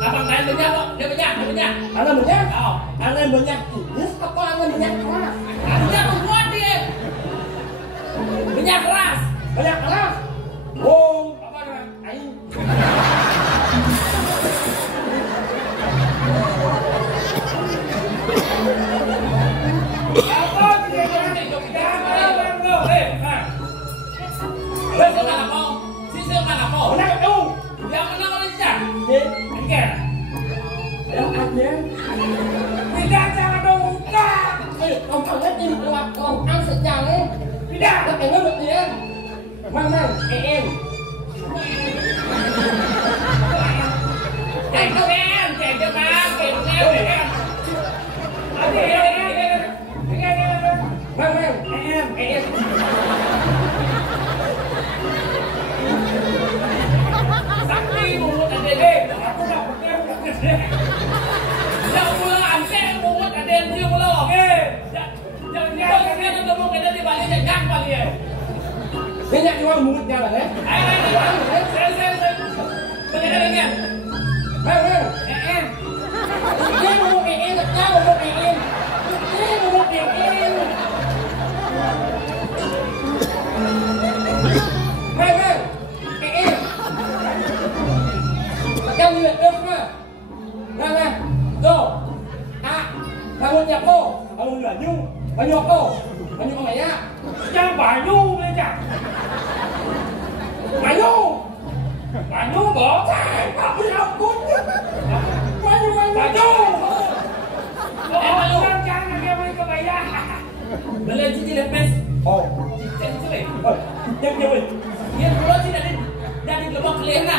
Abang lain banyak kok. Dia banyak. Aneh banyak. Oh. Aneh banyak. Ini apa aneh banyak keras? Banyak kuat dia. Banyak keras. Banyak keras. Wong. Apa dia? Aing. Apa dia jangan hidup kita. Abang tu. Siapa nak mau? Siapa nak mau? Menang tu. Yang menang oleh siapa? Okey. Okey. Yang ada. Tidak jangan buka. Ông thằng hết đi còn ăn sợi chàng ấy. Tidak. Tất cả nó được tiền. Mang em. Chạy cho em, chạy cho ba, chạy cho em. Mang em. Sắp đi một anh đền đi. Jangan pula angkat mulut ada yang cium lo. Jangan ketemu kita di Bali jangan Bali. Thế nhận cho anh muốn nhau là thế. Saya. Begini. Mang em. Cái một em là cao một em. Cái một em. Mang em. Cao như vậy được mà. Nè. Rồi. Là một nhà cô, là một nửa nhung, bao nhiêu cô con mày nhá. Cha bà nhu lên chả. Mày nhung. Bà nhu bỏ. Bà đi học cút. Mày nhung. Ông đang trang là kêu mấy cái bài ra. Beli cincin lepes. Cincin cuy. Yang dia Dia dulu sih dari gelombang kelihana.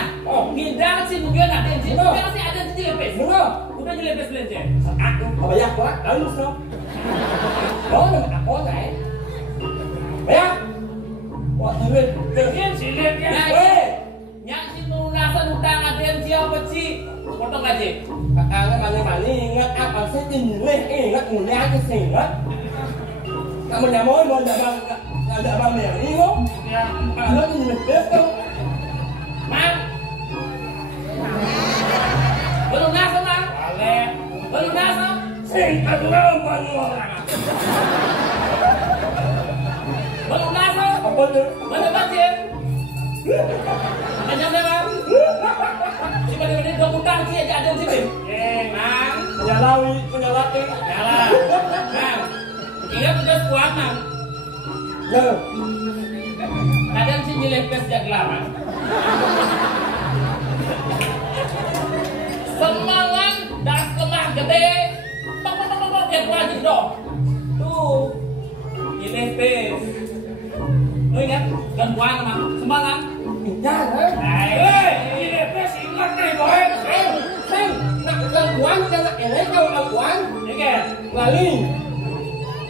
Ngindang sih mungkin ada cincin. Sekarang sih ada cincin lepes. Benar. Udah cincin lepes belanja. Mà bây giờ quá, đỡ lúc sao? Đó là mình có này. Bây giờ. Wah, Tự nhiên chỉ lên cái Nah, yang si lunasan utang ada yang siapa sih? Potong aja. Mana ingat apa sih ini? Ingat mulia ke sini. Kamu dah mau ada bang dia ini kok? Ya. Kalau ini lebih tu. Mang. Belunas mang. Balik. Belunas. Sing aku orang orang. Belunas. Apa tu? Mana baca? Macam mana? Si pada dua utang sih aja ada sini. Mang. Penyalawi. Jalan. Mang. Ingat udah kuat mang. Ya. Kadang si nyelepes jak lama. Semangan das lemah gede. Tok kayak wajib dong. Tuh. Nyelepes. Lu ingat gangguan mang. Semangan. Ya, Nyelepes ingat nih boy. Sing nak gangguan jangan elek kau gangguan. Oke.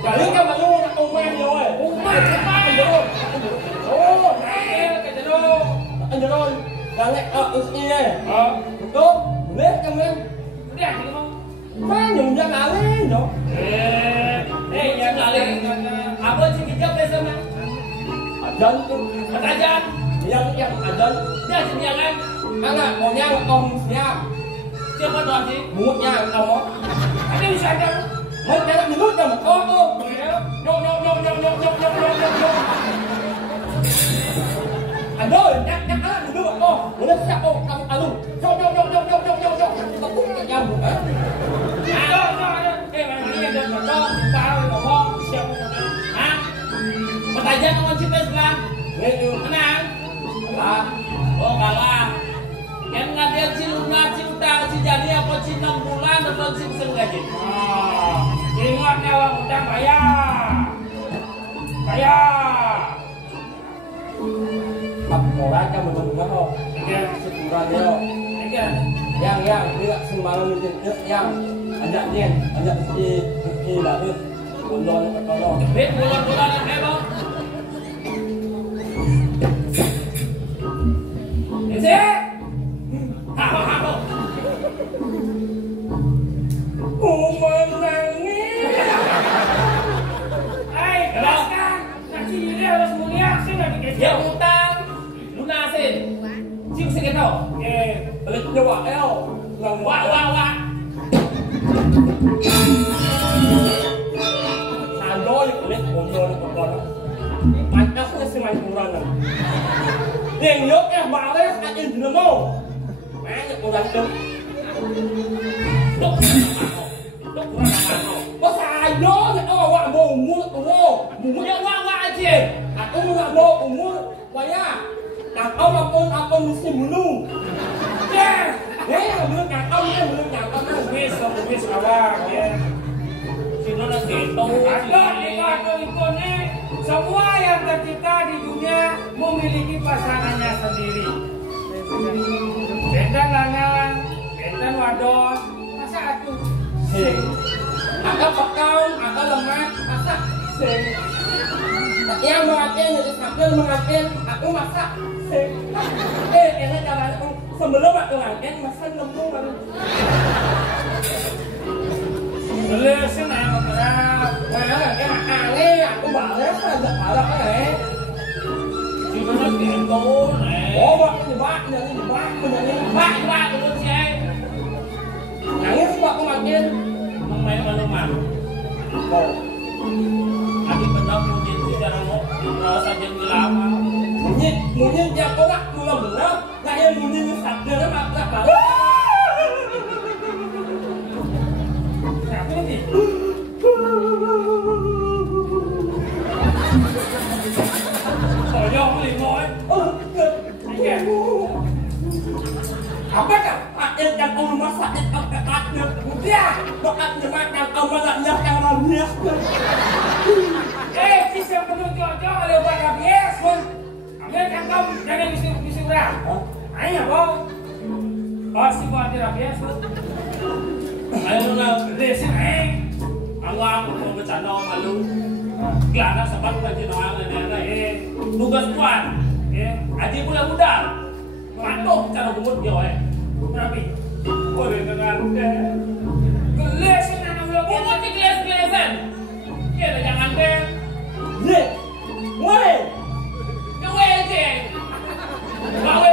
Lali kau malu nak umah dia oi. Umah. Oh, Ke jero. Anjuran. Galek usi ni. Oh. Betul. Boleh kan men? Udah gitu mau. Mana yang jangan alih dong. Yang kali. Apa sih hijab biasa mang? Adan tu. Katajan. Yang adan. Dia sediakan. Anak maunya kau siap. Siapa tuan sih? Mungutnya kau. Ada bisa ada. Mau jangan minum jangan kau. Aduh, nak alat dulu kau. Boleh siap kau kamu alu. Jom. Kamu Itu Menang. lah. Oh kalah. Yang ngadil si Luna, si Utang, si Jani apa si 6 bulan atau si besar gaji. Ingat nyawa utang bayar. Bayar. Orang kan benar-benar kok. Sekurang dia. Yang dia semalam itu yang ajak si Daud. Tolong. Bet bulan-bulan yang hebat. Isi. Halo. Menangis. Hai, jelaskan. Nasi ini harus mulia, sih nggak dikasih. Yang Utang, lunasin. Si besar kita. Balik coba Wah. Sando ni kulit bondo ni kokono. Pantas ni si main kurang. Yang yok balik aja dinamo. Mana kurang tu? Tuk kurang apa? Pas ayo ni awak mau mulut tu. Mulut Yang wah aja. aku nak mau umur waya. Nak apa musim bulu. Belum cakap Wis awak ya. Si Nona gitu. Ada ikon-ikonnya. Semua yang tercipta di dunia memiliki pasangannya sendiri. Benten lanang, benten wadon, masa atuh. sing. Ada pakau, ada lemak, masak sing. Yang mengatin, jadi sambil mengatin, aku masak sing. Ini caranya sebelum aku ngatin, masak lembung baru. Belesin ayo kerap. Wah, ini aneh, aku balik, ada parah kan Si Nona gitu. Oh, bak ini bak, ini Bak dulu sih. nangis bak aku ngatin. Main rumah. Oh, Abi benar mungkin secara mau merasa jadi lama. mungkin dia kolak mula benar, nah yang mungkin sadar mak baru. Siapa ini? Soalnya melingoi. Apa kan? Akhir yang kau masak itu akhirnya dia doanya makan kau malaknya karena dia. Kisah penuh jodoh lewat rabies pun. Ambil kantong jangan bisi berat. Ayo bang. Pasti buat rabies pun. Ayo Nona. Lesin Awang mau bercanda malu. Gelana sempat bagi doang nenek. Tugas kuat. Aji pula muda. Mantuk cara bumut dia. Rapi. Boleh dengar deh. Gelesin anak muda Bumut di gelas-gelasan. Iya jangan deh. Ye, woi, Gawe aja. Bawe.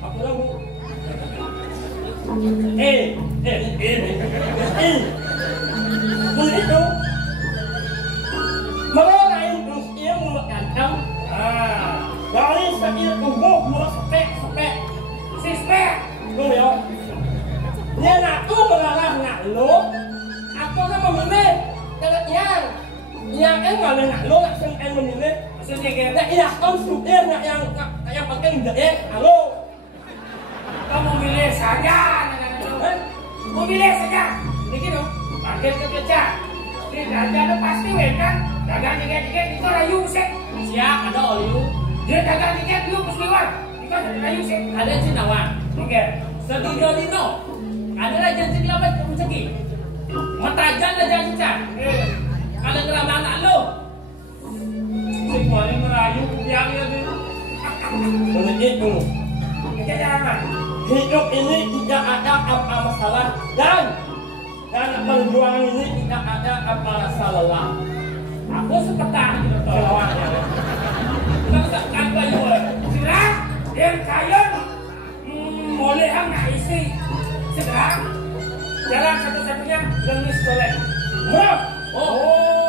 aku lagu. Mulut itu, mengenai usia mulut kantong. Dari sekir umur mulut sepek. Sispek. Lu ya. Dia nak tu mengalah nak lu. Aku nak memilih. Kalau yang mana nak lu nak sing memilih. Maksudnya kayak Nak ilah konsultir nak yang penting dia. Halo. kamu milih saja. Mau milih saja. Ini dong. Panggil ke beca. Ini dagang pasti kan. Dagang tiket itu rayu sih. Siap ada oliu. Dia dagang tiket dulu pas lewat. Itu ada rayu sih. Ada Cinawan. Oke. Sedino. Ada raja Cinawan rezeki. Matajan raja Cican. Ada geram anak lo. Semuanya merayu yang itu. Mulut itu. Ini jangan. Hidup ini tidak ada apa masalah dan perjuangan ini tidak ada apa rasa lelah. Aku sepetang gitu toh. Lawannya. Kita kan bayu. Segera dia kayon boleh nak isi. Segera jalan satu-satunya lemis boleh. Mana?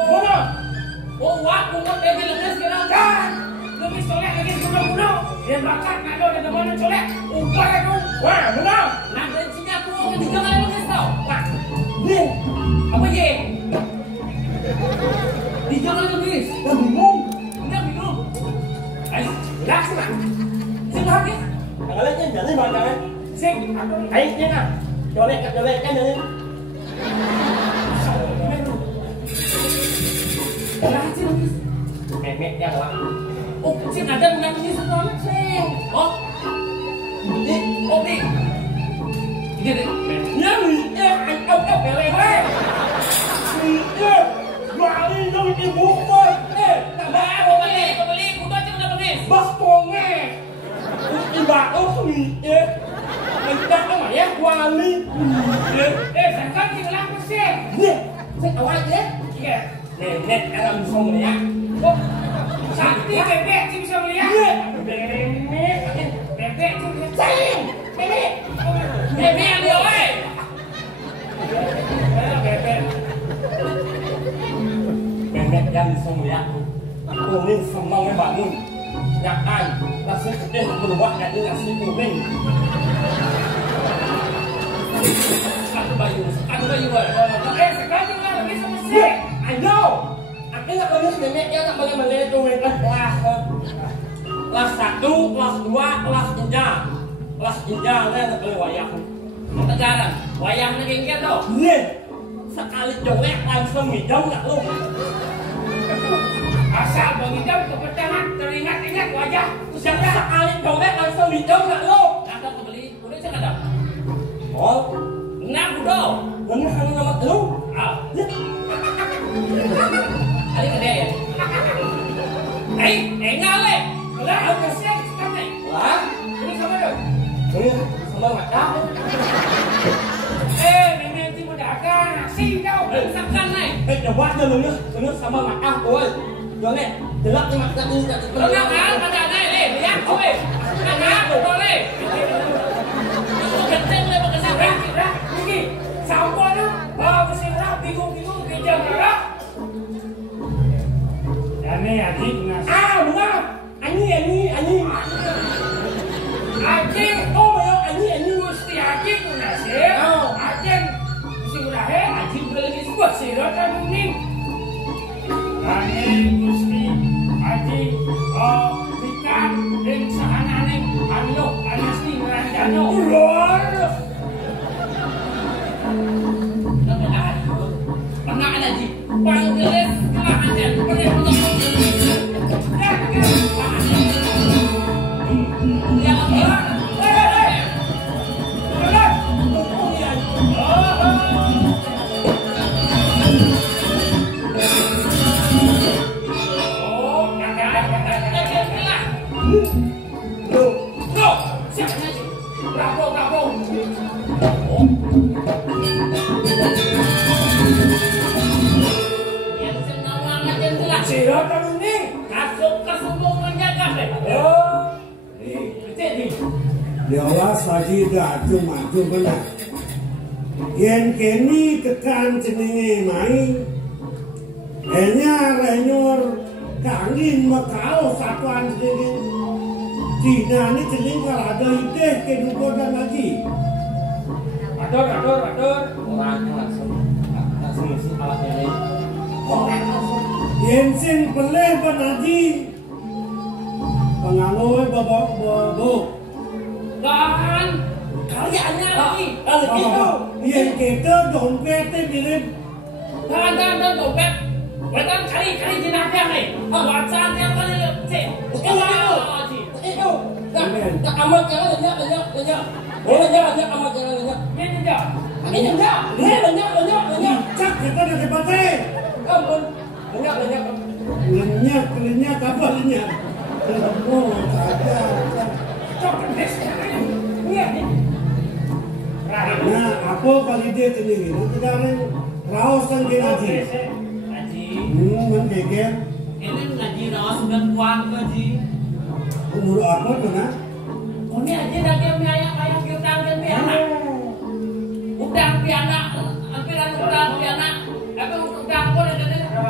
Mana? Oh, wah, kumut dia lemes kena. Kan lemis boleh lagi bunuh. Dia bakat nak ada di mana colek. Ubah aku. Wah, mana? Nah, bencinya aku mau tiga kali lemes tau. Nah, Ni, apa je? Tiga kali lemes. dah bingung. Enggak bingung. aja kan. Colek kan ini. Memek yang lah. Oh, sing ada bukan ini sekolah sing. Oh. Di. Ini deh. Yang anh bele hei. Wali dong ibu boy. Kembali, kuda cuma udah bengis. Bas ponge. Iba sumi. Mendak sama ya wali. Sekarang tinggal apa sih? Nih, saya awal ya. Iya. Nenek alam song ya. Oh, sakti bebek sih bisa melihat. Bebek sih bisa. Sayang, bebek. Bebek yang dia, woi. Bebek yang song ya. Ini semang bangun. Nyakan, nasi putih berubah jadi nasi kuning. Satu bayu, woi. Sekarang tinggal lagi sama sih. Ayo, aku nggak lulus nenek ya nggak boleh itu mereka kelas 1, kelas 2, kelas 3 nggak boleh wayang. Negara, wayang negengnya tuh. Nih, sekali jolek langsung hidung nggak lu? Asal bang hidung kepercayaan teringat wajah. Siapa sekali jolek langsung hidung nggak lu? Ada kebeli, udah cek ada. Oh, Nah, udah. bener kan nama lu? Ada kedai ya? Enggak le. Lah, aku sih kan nih. Lah, Ini sama dong. ini sama mata. Nenek itu pedagang nasi kau bangsakan nih. Coba aja lu sama mata, boy. Jolek, jelek nih mata ini nggak Enggak kan, pada ada le. Lihat cuy. Enggak, boleh. Itu kenceng le bekerja. Ini sampah tuh. Bawa mesin rap, bingung-bingung kerja merah. Ini adik nasi. benar. Ani. Aji, Oh, ya, ani. Gusti Aji ku nasir. Aji, mesti urahe. Aji beli sebuah sirot anuning. Kami Gusti Haji Bikan dan Sahananing Amilo Anasti Meranjano. Pernah ada Ji. Panggilis kelahannya. Pernah untuk. Dewas lagi maju benar. Yen kini tekan jenenge mai. Enya lenyor kangin makao satuan jenenge. Cina ini jeneng kalau ada ide kehidupan lagi. Atur. Orangnya langsung isi alat ini. Yen sing peleh penaji. Pengaluh babok. Dan karyanya lagi. Kalau gitu, Yen kita dompetnya mirip. Dan dompet. Wetan kali jenazah nih. WhatsApp yang kali cek. itu, tak amat jangan lenyap. Lenyap amat jangan lenyap. Ini enggak. Lenyap. Cak kita udah dapatnya. Ampun, lenyap. Lenyap apa lenyap? Oh, ada. Nah, apa kali dia sendiri? Nanti kalian raos kan dia ngaji. Mengeger. Ini ngaji rawas dan kuat ngaji. Umur apa tuh nak? Ini aja dah kayak utang dan piana. Utang piana, ampiran utang piana. Tapi utang pun ada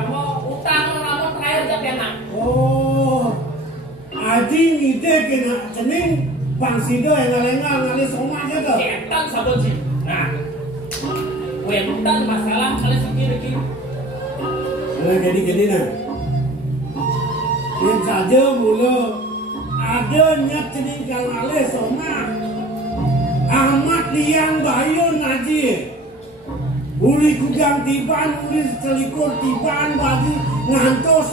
mau utang mau terakhir aja piana. Oh, aji ngide kena cening pangsido yang ngalengal ngali somah aja tuh. Setan saboji. Nah, wentan masalah kalian sekiri. Nah, jadi gini nah. Yang saja mulu ada niat cening kalau ngali somah. Ahmad Liang Bayu Naji uli kudang tiban, uli selikur tiban, bagi ngantos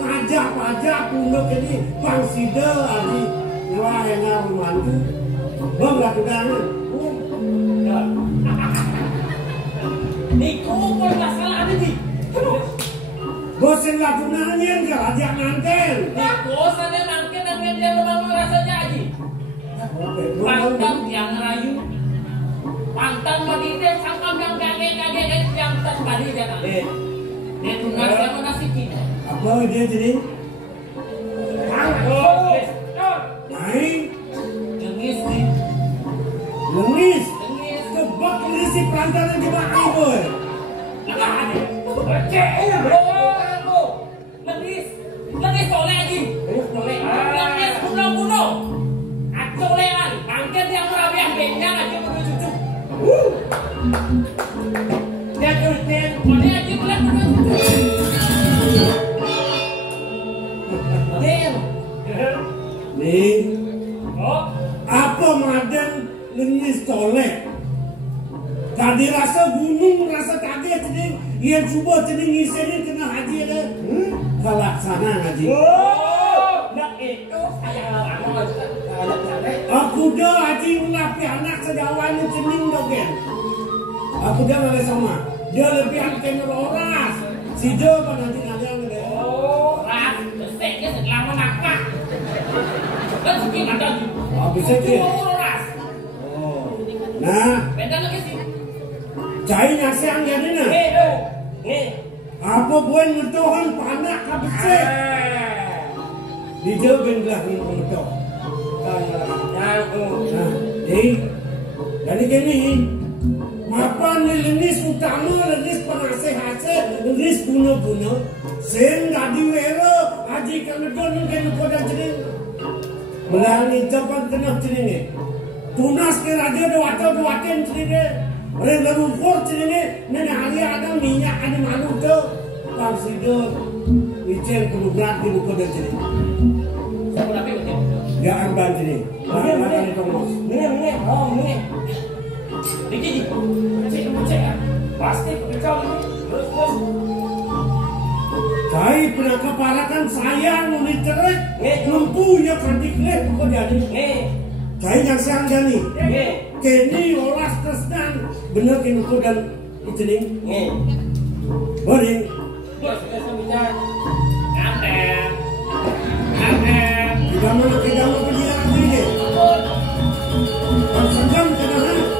ngajak pajak punduk ini pangsida aji nyawa yang mantu bangga kudangan Niku pun masalah ada di. bosen lah tunanya enggak ajak nganten Bosan dia nangke dengan dia memang rasanya aji. Pantang yang rayu, pantang berdiri sangkam yang kaget yang terbalik dia tak. Dia tunas yang menasiki. apa dia jadi naik Jengis di, lemis jengis. kebak ini si perantaran di bawah boy Lagi soleh aji. Lagi bunuh. Acolean, bangkit yang merabiah benyang aja berdua cucu. Dia kulitin, mana aja boleh berdua cucu. nih Oh, apa madan lemis tolek tadi rasa gunung rasa kaget jadi yang coba jadi ngisenin kena haji ada kelaksana haji Nak itu saya lama aku dah haji melapi anak sedawannya cening dogen aku dah nggak sama dia lebih anken orang si dia pada nanti ngadang deh Oh, ras, besek dia setelah menakak. Kan suki ada. bisa dia Ras. nah Beda lagi sih. cai nasi angin ini apa buat ngetuhan panak kabesek di jalan lah ni untuk. Nah, jadi gini, mapan ni lenis utama, lenis pengasih-asih, lenis guna-guna, sen gadi wero, aji kanedon kena kodam cening. Melani japan kena cening. Tunas ke raja dua-dua cening. Orang lalu kor cening, nene hari ada minyak ada malu tu, pansido, icen kudu berat di muka dan cening. Ya amban cening. Mana itu mas? Ini. Dikit. Cek. Pasti kacau ini. Terus. Kai pernah keparakan sayang nulis cerai, lempu ya kandik leh kok jadi. Kai yang sayang jadi. Kini olas tersenang bener kini kau dan itu nih. Boleh. Tidak mana penjelasan ini. Segan kenapa?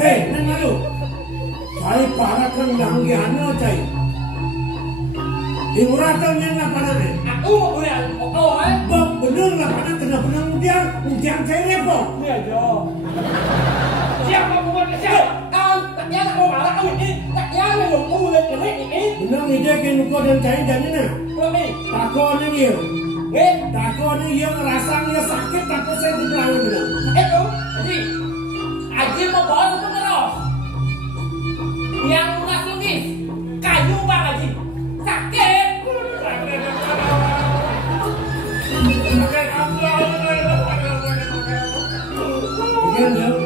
Hei, nang malu. Cai parakan langgi ano cai. Imuratan yang nak panah ni. Aku boleh. Bab bener lah panah kena benang ujian cai lepo. Siapa buat siapa? Tak mau marah kamu ini. Tak yang mau ini. Benang ide kini kau dan cai jadi na. Takut ni dia. Takut ni dia rasanya sakit takut saya dibelawan benang. Itu, Aji mau bawa itu terus. Yang lunas lugis, kayu bang Aji, sakit.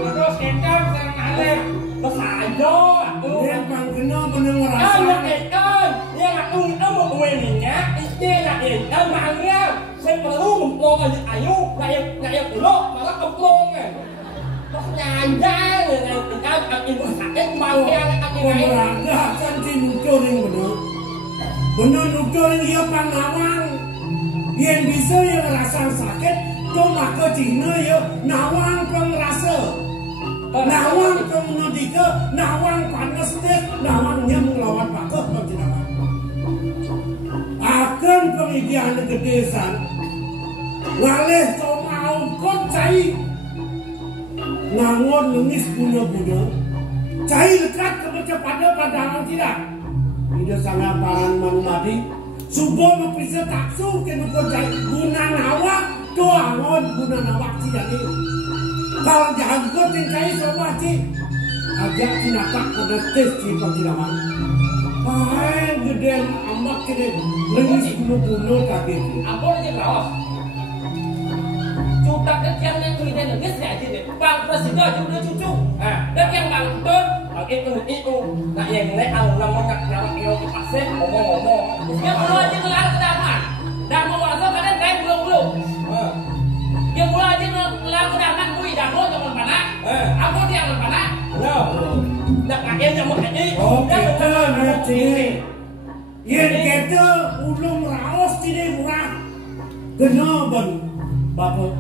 Terus kita sengaja besajo. Dia bang kena benang Yang rasa. itu, yang aku mau kuenya, itu yang mahnya. Saya perlu memplong aja ayu, kayak pulau, malah keplong kan. Nyandang dengan ibu sakit mau yang Olahraga kan si nukar yang benar nukar yang ia panawang yang bisa yang rasa sakit tu maka Cina ya nawang pengrasa nawang penudika nawang panas deh nawangnya melawan pakah bagi nawang akan pengidian kedesan ngalih tomau kau cai nangon lengis punya cai lekat kepada pandangan tidak ida sangat paran manumadi subuh mepisa taksu kena kocai guna nawak doangon guna nawak cidani kalau jangan kau tingkai sobat cik ajak cinatak pada tes cik panggilaman pahen gedean amak kene lengis bunuh-bunuh kaki apa aja lawas cutak kecian yang tuh ide nengis ya aja deh bang presiden juga cucu dan yang bang betul itu nak yang ini kalau namanya nama kilo pasir ngomong-ngomong dia perlu aja ngelar ke daman dan mau masuk kadang kayak belum dia mulai aja ngelar ke daman kui dan mau jangan panah apa dia jangan panah nak kakek jangan kakek kita nanti yang kita ulung raos tidak murah kena bang bapak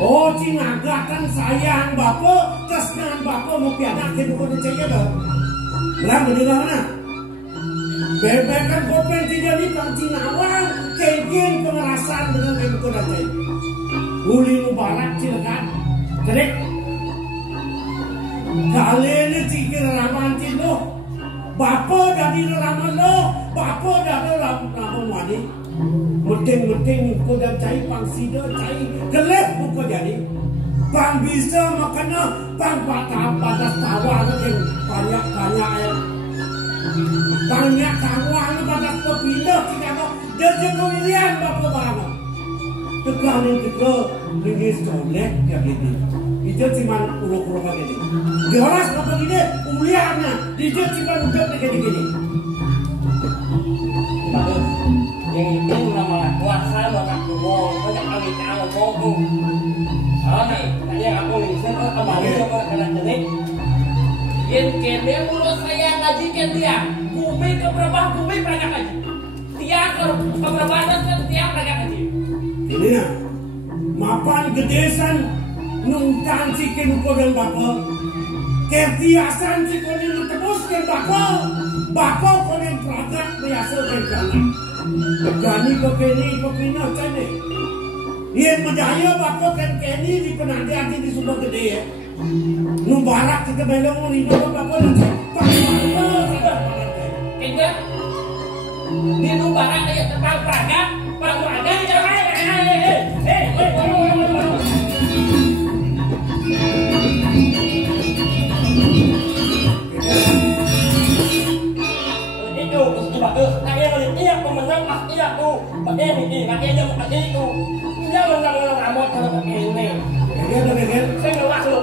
oh cinagatan sayang bapak kesnan bapak mau pianak kita kau percaya dah belang mendengar mana bebekan kopen tidak di pangcinawang kengkeng pengerasan dengan yang kau percaya uli mubarak cilekan kedek kali ini cikir raman cino bapak dari raman lo bapak dari raman wadi Mending kau dah cari pangsida cari gelap kau jadi pang bisa makanya pang batas tawa mungkin banyak kawan batas kepindah tidak dia kemilian bapak banget tegang lingis colek kayak gini itu cuma uruk-uruk kayak gini dioras bapak gini uliannya dia cuma udah kayak gini bagus yang itu nama kuasa maka ngomong banyak kali tahu ngomong tanya aku ini saya kembali coba kena jenis yang kene mulut saya ngaji kan dia bumi keberapa bumi mereka ngaji dia keberapa dan dia mereka ngaji ini ya mapan gedesan nungkan cikin kodang bapak kertiasan cikin tebus kan bapak kodang peragak biasa kan jalan Gani kepini cene. Ia menjaya bapak kan kini di penanti di Sumber Gede ya. Numbarak kita belong lido bapak nanti. Enggak. Di numbarak aja terbang peraga ini makanya itu dia menang ramot kalau begini saya ngelas lo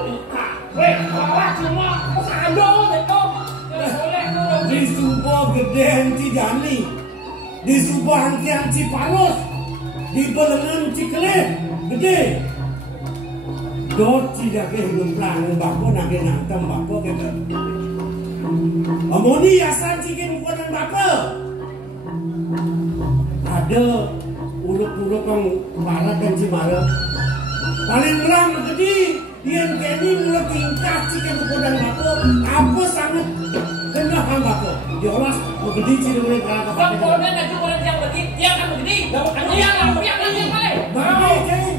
bawa semua sado itu di Sumber Gede Cidani di Subang Angkian Cipanos di Belengan Cikeleh Gede dot tidak kehiduplan bako nage nantem bako kita amoni yasan cikin bukan bako ada uluk-uluk yang marah dan cimara paling terang jadi yang kini mulai tingkat cikin bukan bako apa sangat kena kan bako diolah begini cikin mulai terang bako dan ada orang yang begini dia akan begini dia yang balik bagi